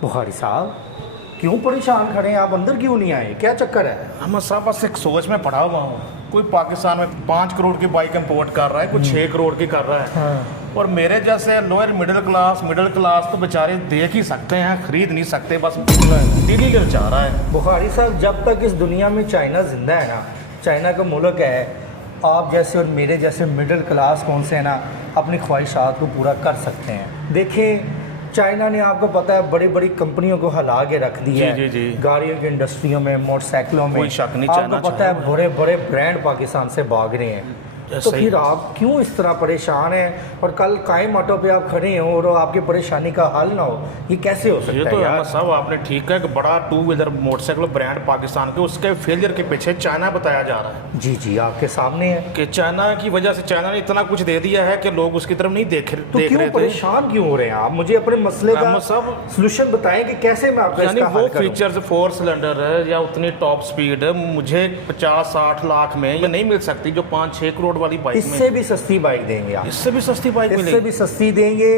बुखारी साहब क्यों परेशान खड़े हैं आप, अंदर क्यों नहीं आए, क्या चक्कर है? अहमद साहब बस एक सोच में पड़ा हुआ हूँ। कोई पाकिस्तान में 5 करोड़ की बाइक इंपोर्ट कर रहा है, कोई 6 करोड़ की कर रहा है। हाँ। और मेरे जैसे लोअर मिडिल क्लास तो बेचारे देख ही सकते हैं, खरीद नहीं सकते, बस दिल ही ललचा रहा है। बुखारी साहब जब तक इस दुनिया में चाइना जिंदा है ना, चाइना का मुल्क है, आप जैसे और मेरे जैसे मिडिल क्लास कौन से हैं ना, अपनी ख्वाहिशात को पूरा कर सकते हैं। देखिए चाइना ने, आपको पता है, बड़ी बड़ी कंपनियों को हिला के रख दिया है। जी, जी। गाड़ियों की इंडस्ट्रियों में, मोटरसाइकिलों में, कोई शक नहीं, आपको चाइना पता है बड़े बड़े ब्रांड पाकिस्तान से भाग रहे हैं। तो सही फिर है। आप क्यों इस तरह परेशान हैं और कल कायम ऑटो पे आप खड़े हो और आपकी परेशानी का हल ना हो, ये कैसे हो सकता ये है तो यार? अहमद साहब आपने ठीक कहा कि बड़ा 2 व्हीलर मोटरसाइकिल ब्रांड पाकिस्तान के, उसके फेलियर के पीछे चाइना बताया जा रहा है जी जी, आपके सामने है। कि चाइना की वजह से चाइना ने इतना कुछ दे दिया है कि लोग उसकी तरफ नहीं देख तो देख क्यों रहे थे। परेशान क्यों हो रहे हैं आप? मुझे अपने मसले का अहमद साहब सलूशन बताएं कि कैसे मैं आपका यानी इसका वो हल करूं। फीचर्स 4 सिलेंडर है या उतनी टॉप स्पीड है मुझे 50-60 लाख में ये नहीं मिल सकती जो 5-6 करोड़ वाली बाइक में। इससे भी सस्ती बाइक देंगे आप, इससे भी सस्ती बाइक इससे मिलेगी। भी सस्ती देंगे।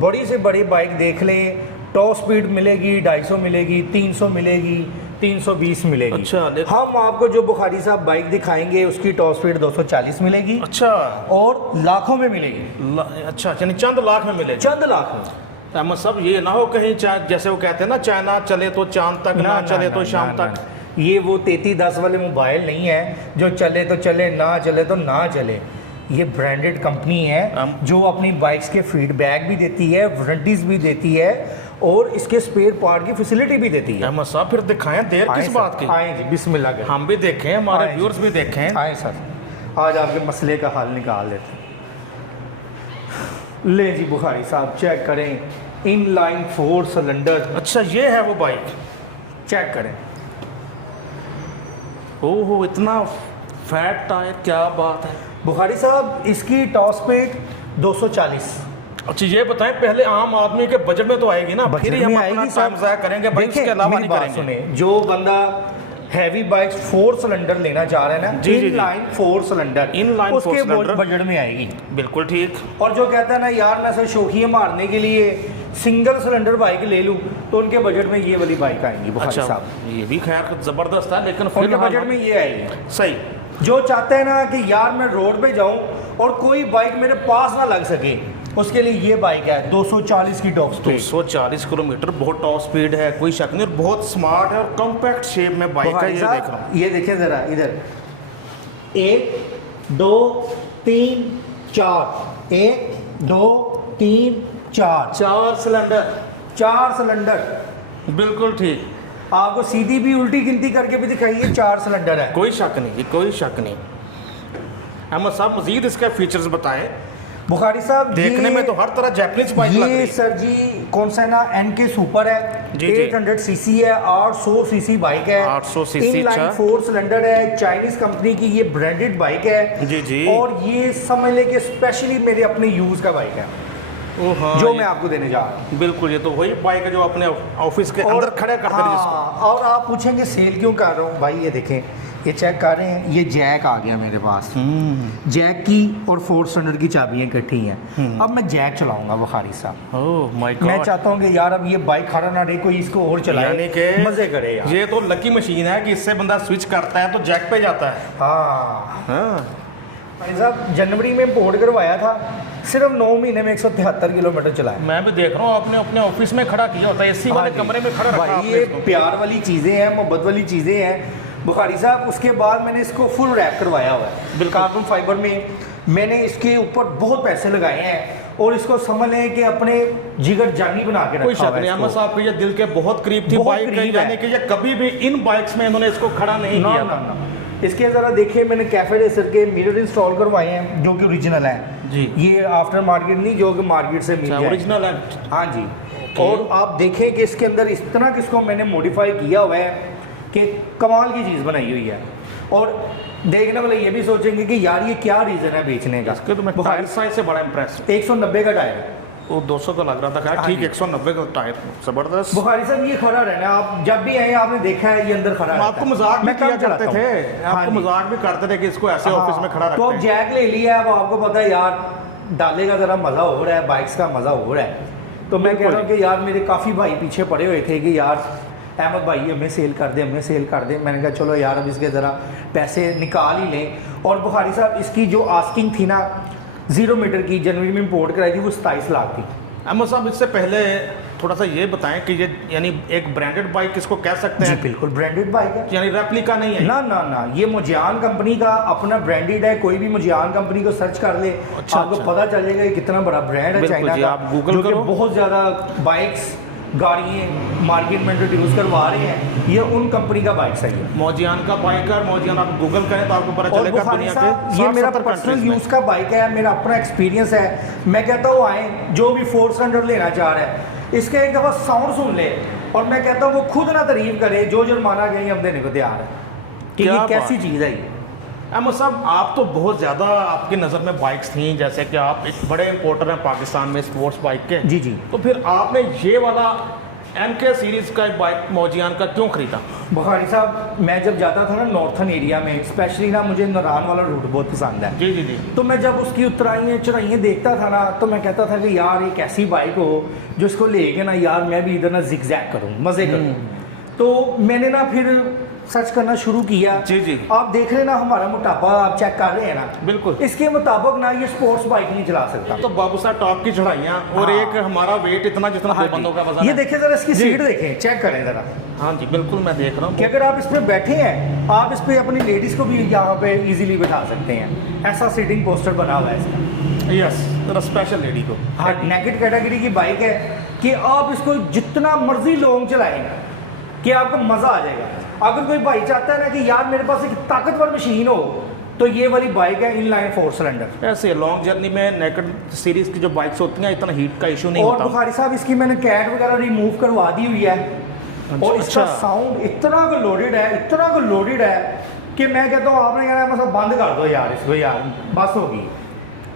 बड़ी से बड़ी बाइक देख लें, टॉप स्पीड मिलेगी 250 मिलेगी, 300 मिलेगी, 320 मिलेगी। अच्छा, हम आपको जो बुखारी साहब बाइक दिखाएंगे उसकी टॉप स्पीड 240 मिलेगी। अच्छा और लाखों में मिलेगी, अच्छा, यानी चंद लाख में मिलेगी। चंद लाख में। अहमद साहब ये ना हो कहीं जैसे वो कहते हैं ना, चाइना चले तो चांद तक, ना चले तो शाम तक। ये वो 3310 वाले मोबाइल नहीं है जो चले तो चले, ना चले तो ना चले। ये ब्रांडेड कंपनी है जो अपनी बाइक्स के फीडबैक भी देती है, वारंटीज भी देती है और इसके स्पेयर पार्ट की फैसिलिटी भी देती है। अहमद साहब फिर दिखाएं, देर आए किस सर, बात की? आए जी, बिस्मिल्लाह करें। हम भी देखें, हमारे आए व्यूअर्स जी। भी देखें। आए सर, आज आपके मसले का हल निकाल देते हैं। ले जी बुखारी साहब चेक करें, इनलाइन 4 सिलेंडर। अच्छा ये है वो बाइक। चेक करें। ओहो इतना फैट टायर, क्या बात है। बुखारी साहब इसकी टॉप स्पीड 240। अच्छा ये बताएं, पहले आम आदमी के बजट में तो आएगी ना, फिर ही हम अपना आएगी टाइम साहब। ज़ाया करेंगे भाई, देखिए, इसके अलावा मेरी नहीं बात करेंगे। सुने, जो बंदा हैवी बाइक्स 4 सिलेंडर लेना चाह रहा है ना, जी, जी, जी। इनलाइन 4 सिलेंडर, इनलाइन 4 उसके सिलेंडर बजट में आएगी। बिल्कुल ठीक। और जो कहता है ना यार मैं सर शौकिया मारने के लिए सिंगल सिलेंडर बाइक ले लूं, तो उनके बजट में ये वाली बाइक आएंगी बुखारी अच्छा साहब। ये भी खैर ज़बरदस्त है, लेकिन उनके फिर बजट में ये आएगी। सही। जो चाहते हैं ना कि यार मैं रोड पे जाऊं और कोई बाइक मेरे पास ना लग सके, उसके लिए ये बाइक है 240 की टॉप स्पीड। 240 किलोमीटर, बहुत टॉप स्पीड है, कोई शक नहीं, और बहुत स्मार्ट है और कॉम्पैक्ट शेप में बाइक है। ये देख रहा हूँ, ये देखें जरा इधर, 1 2 3 4, 1 2 3 4, 4 सिलेंडर। 4 सिलेंडर। बिल्कुल ठीक, आपको सीधी भी उल्टी गिनती करके भी दिखाइए, 4 सिलेंडर है। कोई शक नहीं, कोई शक नहीं। अहमद साहब मजीद इसके फीचर्स बताएं। बुखारी साहब देखने में तो हर तरह जापानीज बाइक लग रही ये है। सर जी कौन सा है ना, एनके सुपर है, जी, जी। 800 सीसी है, 800 सीसी बाइक है, 800 सीसी, इनलाइन अच्छा। 4 सिलेंडर है, चाइनीज कंपनी की ये ब्रांडेड बाइक है। जी, जी। और ये समझ लें कि स्पेशली मेरे अपने यूज का बाइक है, ओ हाँ, जो मैं आपको देने जा रहा हूँ। बिल्कुल, ये तो वही बाइक है जो अपने ऑफिस के अंदर खड़े कर दे जिसको। हाँ, और आप पूछेंगे सेल क्यों कर रहा हूँ भाई, ये देखें, ये चेक कर रहे हैं, ये जैक आ गया मेरे पास। जैक की और 4 सिलेंडर की चाबियां इकट्ठी हैं। अब मैं जैक चलाऊंगा बुखारी साहब। ओह माय मैं गॉड, चाहता हूँ कि यार अब ये बाइक खड़ा ना रहे, कोई इसको और चलाए, यानी कि मजे करे यार। ये तो लकी मशीन है कि इससे बंदा स्विच करता है तो जैक पे जाता है। हाँ हाँ, भाई साहब, जनवरी में इंपोर्ट करवाया था, सिर्फ 9 महीने में 173 किलोमीटर चलाया। मैं भी देख रहा हूँ आपने अपने ऑफिस में खड़ा किया होता है, एसी वाले कमरे में खड़ा रखा भाई आपने ये इसको। प्यार वाली चीज़ें हैं, मोहब्बत वाली चीज़ें हैं बुखारी साहब। उसके बाद मैंने इसको फुल रैप करवाया हुआ है कार्बन फाइबर में। मैंने इसके ऊपर बहुत पैसे लगाए हैं और इसको समझ लें कि अपने जिगर जानी बना के कोई रखा शक हुआ है नहीं, अहमद इसको। साहब के ये दिल के बहुत करीब थी बहुत बाइक, करीब है। यानी कि ये कभी भी इन बाइक्स में इन्होंने इसको खड़ा नहीं ना किया। ना ना, इसके ज़रा देखिए, मैंने कैफे रेसर के मिरर इंस्टॉल करवाए हैं जो कि ओरिजिनल हैं जी। ये आफ्टर मार्केट नहीं, जो कि मार्केट से मिल जाए। ओरिजिनल है। हाँ जी। और आप देखें कि इसके अंदर इस तरह किसको मैंने मॉडिफाई किया हुआ है कि कमाल की चीज़ बनाई हुई है। और देखने वाले ये भी सोचेंगे कि यार ये क्या रीज़न है बेचने का। इसके तो मैं टायर साइज से बड़ा इंप्रेस। 190 का टायर है, वो 200 का लग रहा था, खैर हाँ ठीक, जी। 190 का टायर, जबरदस्त। बुखारी साहब ये खड़ा रहना, आप जब भी आए आपने देखा है ये अंदर खड़ा हम रहता आपको है। मजाक भी मैं किया कम करते चलाता थे, हूँ। हाँ आपको जी। मजाक भी करते थे कि इसको ऐसे ऑफिस में खड़ा तो अब रखते हैं। जैक ले लिया है, अब आपको पता है यार डालेगा ज़रा मज़ा हो रहा है, बाइक्स का मज़ा हो रहा है। तो मैं कह बिल्कुल। रहा हूँ कि यार मेरे काफ़ी भाई पीछे पड़े हुए थे कि यार अहमद भाई हमें सेल कर दे, हमें सेल कर दे। मैंने कहा चलो यार अब इसके ज़रा पैसे निकाल ही लें। और बुखारी साहब इसकी जो आस्किंग थी ना 0 मीटर की, जनवरी में इंपोर्ट कराई थी, वो 27 लाख थी। अहमद साहब इससे पहले थोड़ा सा ये बताएं कि ये यानी एक ब्रांडेड बाइक किसको कह सकते जी हैं? बिल्कुल ब्रांडेड बाइक है, यानी रेप्लिका नहीं है? ना ना ना, ये मुजियान कंपनी का अपना ब्रांडेड है। कोई भी मुजियान कंपनी को सर्च कर ले, अच्छा, आपको अच्छा। पता चल जाएगा कि कितना बड़ा ब्रांड है बिल्कुल चाइना जी, का, आप गूगल जो कि करो। बहुत ज़्यादा बाइक्स गाड़ियाँ मार्केट में इंट्रोड्यूस करवा रहे हैं। ये उन कंपनी का बाइक सही है। मौजियान का बाइक और मौजियान आप गूगल करें तो आपको पता और चलेगा बुखारी दुनिया साहब, के ये 60-70 मेरा कंट्रीज पर्सनल में। यूज़ का बाइक है, मेरा अपना एक्सपीरियंस है। मैं कहता हूँ आए जो भी 400 लेना चाह रहा है इसका एक दफ़ा साउंड सुन ले, और मैं कहता हूँ वो खुद ना तारीफ करे, जो जुर्माना गई हम देने को तैयार है कि क्या ये बात। कैसी चीज़ है ये। अहमद साहब आप तो बहुत ज़्यादा आपकी नज़र में बाइक्स थी, जैसे कि आप एक बड़े इंपोर्टर हैं पाकिस्तान में स्पोर्ट्स बाइक के। जी जी। तो फिर आपने ये वाला MK सीरीज़ का एक बाइक मौजियान का क्यों खरीदा? बुखारी साहब मैं जब जाता था ना नॉर्थन एरिया में, स्पेशली ना मुझे नारायण वाला रूट बहुत पसंद है। जी जी जी। तो मैं जब उसकी उतराइयाँ चढ़ाइयाँ देखता था ना, तो मैं कहता था कि यार एक ऐसी बाइक हो जो इसको लेके ना यार मैं भी इधर ना जिगजैग करूँ, मज़े करूँ। तो मैंने ना फिर सर्च करना शुरू किया। जी जी। आप देख रहे हैं ना हमारा मोटापा, आप चेक कर रहे हैं ना, बिल्कुल। इसके मुताबिक ना ये स्पोर्ट्स बाइक नहीं चला सकता। तो बाबू साहब टॉप की चढ़ाइयाँ और हाँ। एक हमारा वेट इतना जितना हाँ दो बंदों का जी। वजन ये है। देखिए ज़रा इसकी जी। सीट देखें, चेक करें ज़रा हाँ जी बिल्कुल मैं देख रहा कि हूँ। अगर आप इस पर बैठे हैं आप इस पर अपनी लेडीज़ को भी यहाँ पे इजीली बैठा सकते हैं। ऐसा सीटिंग पोस्टर बना हुआ है इसका। यस, जरा स्पेशल लेडी को। हाँ, नेकेड कैटेगरी की बाइक है कि आप इसको जितना मर्जी लॉन्ग चलाएंगे कि आपको मज़ा आ जाएगा। अगर कोई भाई चाहता है ना कि यार मेरे पास एक ताकतवर मशीन हो, तो ये वाली बाइक है इनलाइन 4 सिलेंडर। ऐसे लॉन्ग जर्नी में नेकेड सीरीज की जो बाइक्स होती हैं इतना हीट का इशू नहीं और होता। बुखारी साहब इसकी मैंने कैट वगैरह रिमूव करवा दी हुई है। और इसका अच्छा। साउंड इतना को लोडेड है, इतना को लोडेड है कि मैं कहता हूँ आपने यार मतलब बंद कर दो यार इसको, यार बस होगी।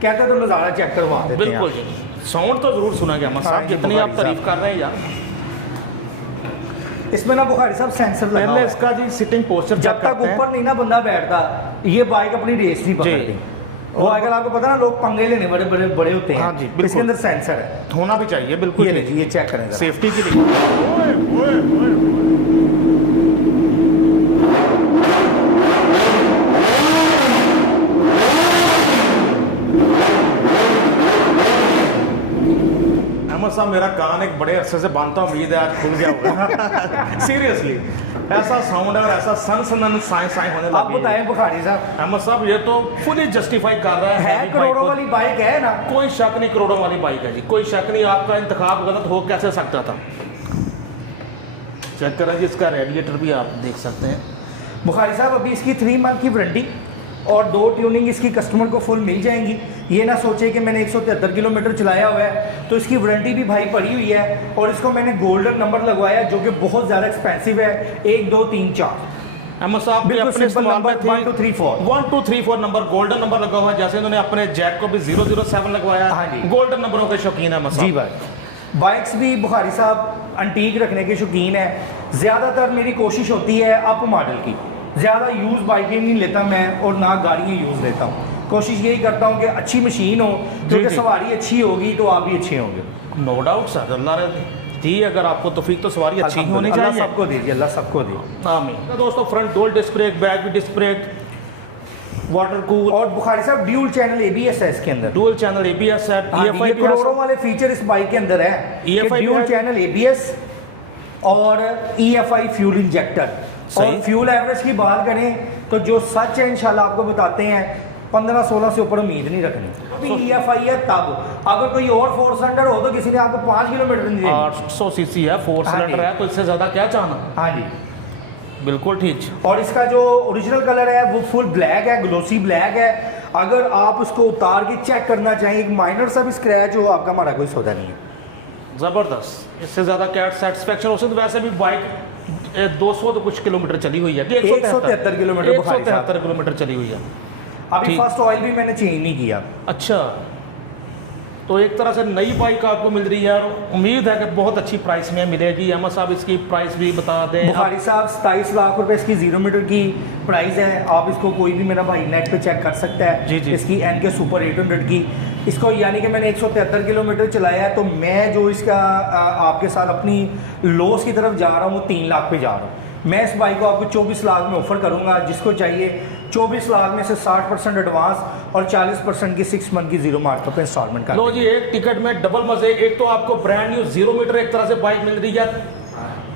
कहते तो नज़ारा चेक करवा देते हैं। बिल्कुल जी, साउंड तो जरूर सुना गया अहमद हाँ साहब, जी, जितनी आप बुखारी तारीफ कर रहे हैं यार। इसमें ना बुखारी साहब सेंसर लगा हुआ पहले है। इसका जी सिटिंग पोस्चर जब चेक तक करते हैं। ऊपर नहीं ना बंदा बैठता ये बाइक अपनी रेस नहीं जी। पकड़ती। वो आजकल आपको पता ना लोग पंगे लेने बड़े बड़े बड़े होते हैं। हाँ जी, बिल्कुल। इसके अंदर सेंसर है। होना भी चाहिए बिल्कुल। ये लीजिए, ये चेक करें जरा। सेफ्टी के लिए। ओए, ओए, ओए। अहमद साहब मेरा कान एक बड़े अरसे से बांधता, उम्मीद है आज खुल गया होगा। सीरियसली ऐसा साउंड और ऐसा सन साई साई होने आप लगी है। बताएं बुखारी साहब, अहमद साहब ये तो फुली जस्टिफाई कर रहा है है करोड़ों वाली बाइक है ना। कोई शक नहीं, करोड़ों वाली बाइक है जी, कोई शक नहीं। आपका इंतखाब गलत हो कैसे सकता था? चेक करें जी, इसका रेडिएटर भी आप देख सकते हैं। बुखारी साहब अभी इसकी 3 मंथ की वारंटी और 2 ट्यूनिंग इसकी कस्टमर को फुल मिल जाएंगी। ये ना सोचे कि मैंने 173 किलोमीटर चलाया हुआ है तो इसकी वारंटी भी भाई पड़ी हुई है। और इसको मैंने गोल्डन नंबर लगवाया जो कि बहुत ज़्यादा एक्सपेंसिव है, 1 2 3 4। अहमद साहब भी बिल्कुल अपने सिंपल इस्तेमाल नंबर में थे 1 2 3 4। 1 2 3 4 नंबर गोल्डन नंबर लगा हुआ है। जैसे इन्होंने अपने जैक को भी 007 लगवाया। हाँ जी। गोल्डन नंबरों के शौकीन है अहमद जी साहब। भाई, बाइक्स भी बुखारी साहब अंटीक रखने के शौकीन है। ज़्यादातर मेरी कोशिश होती है अप मॉडल की, ज़्यादा यूज़ बाइकें नहीं लेता मैं और ना गाड़ियाँ यूज़ लेता हूँ। कोशिश यही करता हूँ कि अच्छी मशीन हो, क्योंकि जी। सवारी अच्छी होगी तो आप भी अच्छे होंगे। नो डाउट सर, अल्लाह ने दी अगर आपको तौफीक तो सवारी अच्छी ही होनी अल्लाह चाहिए। सबको दीजिए, अल्लाह सबको दीजिए। आमीन। तो दोस्तों फ्रंट डोल डिस्क ब्रेक, बैक भी डिस्क ब्रेक, वाटर कूल और बुखारी साहब ड्यूल चैनल ABS है इसके अंदर। डुअल चैनल ABS है। हाँ जी, EFI ये भी है करोड़ों सर। वाले फीचर इस बाइक के अंदर है। EFI भी ड्यूल है। चैनल ABS और EFI फ्यूल इंजेक्टर। सही। और फ्यूल एवरेज की बात करें तो जो सच है इंशाल्लाह आपको बताते हैं 15-16 से ऊपर उम्मीद नहीं रखनी। अभी EFI है तब, अगर कोई और 4 सिलेंडर हो तो किसी ने आपको 5 किलोमीटर नहीं देनी। 800 सीसी है, 4 हाँ सिलेंडर जी। है, तो इससे ज़्यादा क्या चाहना? हाँ जी। बिल्कुल ठीक। और इसका जो ओरिजिनल कलर है वो फुल ब्लैक है, ग्लोसी ब्लैक है। अगर आप उसको उतार के चेक करना चाहें, एक माइनर सा भी स्क्रैच हो, आपका हमारा कोई सौदा नहीं है। ज़बरदस्त, इससे ज़्यादा क्या सेटिस्फेक्शन हो सकती? वैसे भी बाइक 200 तो कुछ किलोमीटर चली हुई है कि 173 किलोमीटर बुखारी साहब। 173 किलोमीटर चली हुई है। अभी ठीक। फर्स्ट ऑयल भी मैंने चेंज नहीं किया। अच्छा, तो एक तरह से नई बाइक आपको मिल रही है और उम्मीद है कि बहुत अच्छी प्राइस में मिलेगी। अहमद साहब इसकी प्राइस भी बता दें। बुखारी साहब 27 लाख रुपए इसकी 0 मीटर की प्राइस है। आप इसको कोई भी मेरा भाई नेट पे चेक कर सकता है। जी, जी। इसकी NK सुपर 800 की इसको यानी कि मैंने 173 किलोमीटर चलाया है, तो मैं जो इसका आपके साथ अपनी लॉस की तरफ जा रहा हूँ वो 3 लाख पे जा रहा हूँ। मैं इस बाइक को आपको 24 लाख में ऑफर करूंगा, जिसको चाहिए 24 लाख में से 60% एडवांस और 40% की 6 मंथ की जीरो मार्कअप इंस्टॉलमेंट कर लो जी, एक टिकट में डबल मजे। एक तो आपको ब्रांड न्यू 0 मीटर एक तरह से बाइक मिल रही है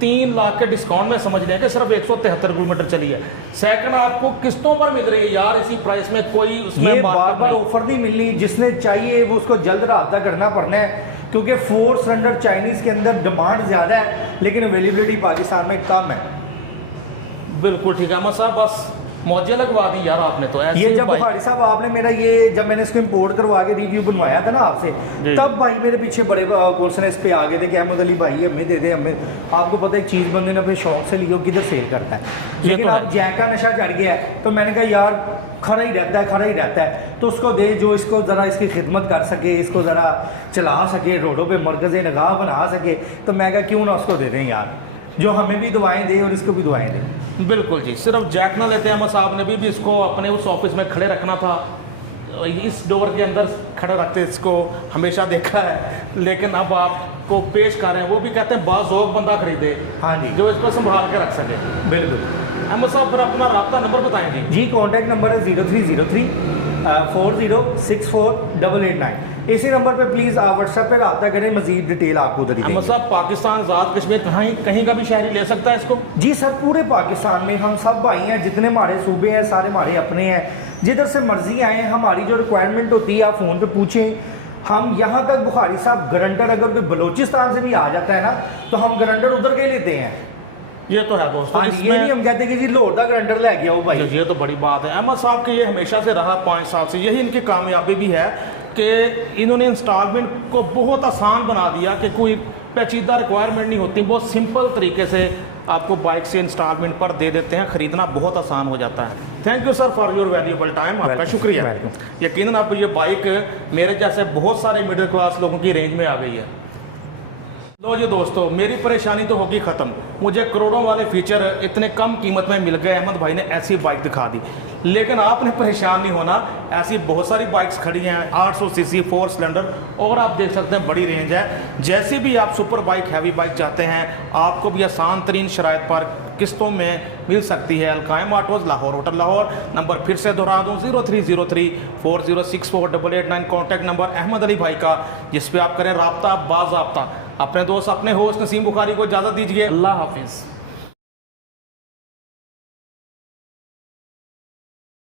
3 लाख के डिस्काउंट में, समझ लें कि सिर्फ 173 किलोमीटर चली है। सेकंड आपको किस्तों पर मिल रही है यार, इसी प्राइस में कोई उसमें ये बार बार ऑफर नहीं मिलनी, जिसने चाहिए वो उसको जल्द रब्ता करना पड़ना है, क्योंकि 4 सिलेंडर चाइनीज के अंदर डिमांड ज़्यादा है लेकिन अवेलेबिलिटी पाकिस्तान में कम है। बिल्कुल ठीक है अहमद साहब, बस मौजे लगवा दी यार आपने तो ऐसे। ये जब बुखारी साहब आपने मेरा ये जब मैंने इसको इंपोर्ट करवा के रिव्यू बनवाया था ना आपसे, तब भाई मेरे पीछे बड़े कौन इस पे आ गए थे कि अहमद अली भाई हमें दे दे हमें। आपको पता है एक चीज़ बंदे ने अपने शौक से लियो किधर सेल करता है, लेकिन तो अब जैक का नशा चढ़ गया है तो मैंने कहा यार खड़ा ही रहता है तो उसको दे जो इसको ज़रा इसकी खिदमत कर सके, इसको ज़रा चला सके, रोडों पर मरकज़ निगाह बना सके, तो मैं कहा क्यों ना उसको दे दें यार, जो हमें भी दुआएं दे और इसको भी दुआएं दे। बिल्कुल जी, सिर्फ जैक ना लेते अहमद साहब ने भी इसको अपने उस ऑफिस में खड़े रखना था, इस डोर के अंदर खड़े रखते इसको हमेशा देखा है, लेकिन अब आपको पेश कर रहे हैं, वो भी कहते हैं बाज़ौक़ बंदा खरीदे, हाँ जी, जो इसको संभाल के रख सके। बिल्कुल। अहमद साहब फिर अपना रब्ता नंबर बताएं जी। जी कॉन्टैक्ट नंबर है 0303 4064889। इसी नंबर पे प्लीज़ आप व्हाट्सएप पे रब्ता करें, मजीद डिटेल आपको उधर ही अहमद देंगे। साहब पाकिस्तान आज़ाद कश्मीर कहीं कहीं का भी शहरी ले सकता है इसको? जी सर, पूरे पाकिस्तान में हम सब भाई हैं, जितने हमारे सूबे हैं सारे हमारे अपने हैं, जिधर से मर्जी आए, हमारी जो रिक्वायरमेंट होती है आप फ़ोन पे पूछें। हम यहाँ तक बुखारी साहब गारंटर अगर कोई बलोचिस्तान से भी आ जाता है ना तो हम गारंटर उधर के लेते हैं। ये तो है दोस्तों, ये नहीं हम कहते कि जी लाहौर का गारंटर ले गया हो भाई। ये तो बड़ी बात है। अहमद साहब के ये हमेशा से रहा 5 साल से, यही इनकी कामयाबी भी है कि इन्होंने इंस्टॉलमेंट को बहुत आसान बना दिया कि कोई पेचीदा रिक्वायरमेंट नहीं होती, बहुत सिंपल तरीके से आपको बाइक से इंस्टॉलमेंट पर दे देते हैं, ख़रीदना बहुत आसान हो जाता है। Thank you sir for your valuable time, आपका शुक्रिया। यकीनन आप ये बाइक मेरे जैसे बहुत सारे मिडिल क्लास लोगों की रेंज में आ गई है। लो जी दोस्तों, मेरी परेशानी तो होगी ख़त्म, मुझे करोड़ों वाले फीचर इतने कम कीमत में मिल गए, अहमद भाई ने ऐसी बाइक दिखा दी। लेकिन आपने परेशान नहीं होना, ऐसी बहुत सारी बाइक्स खड़ी हैं 800 सीसी 4 सिलेंडर, और आप देख सकते हैं बड़ी रेंज है। जैसी भी आप सुपर बाइक हैवी बाइक चाहते हैं, आपको भी आसान तरीन शराइत पर किस्तों में मिल सकती है। Alkayam autos, Lahore hotel Lahore. Number फिर से दोहरा दूँ 0303 4064889, कॉन्टैक्ट नंबर अहमद अली भाई का, जिस पे आप करें रब्ता बाज़ाब्ता। अपने दोस्त अपने होस्ट नसीम बुखारी को इजाज़त दीजिए। अल्लाह हाफिज़।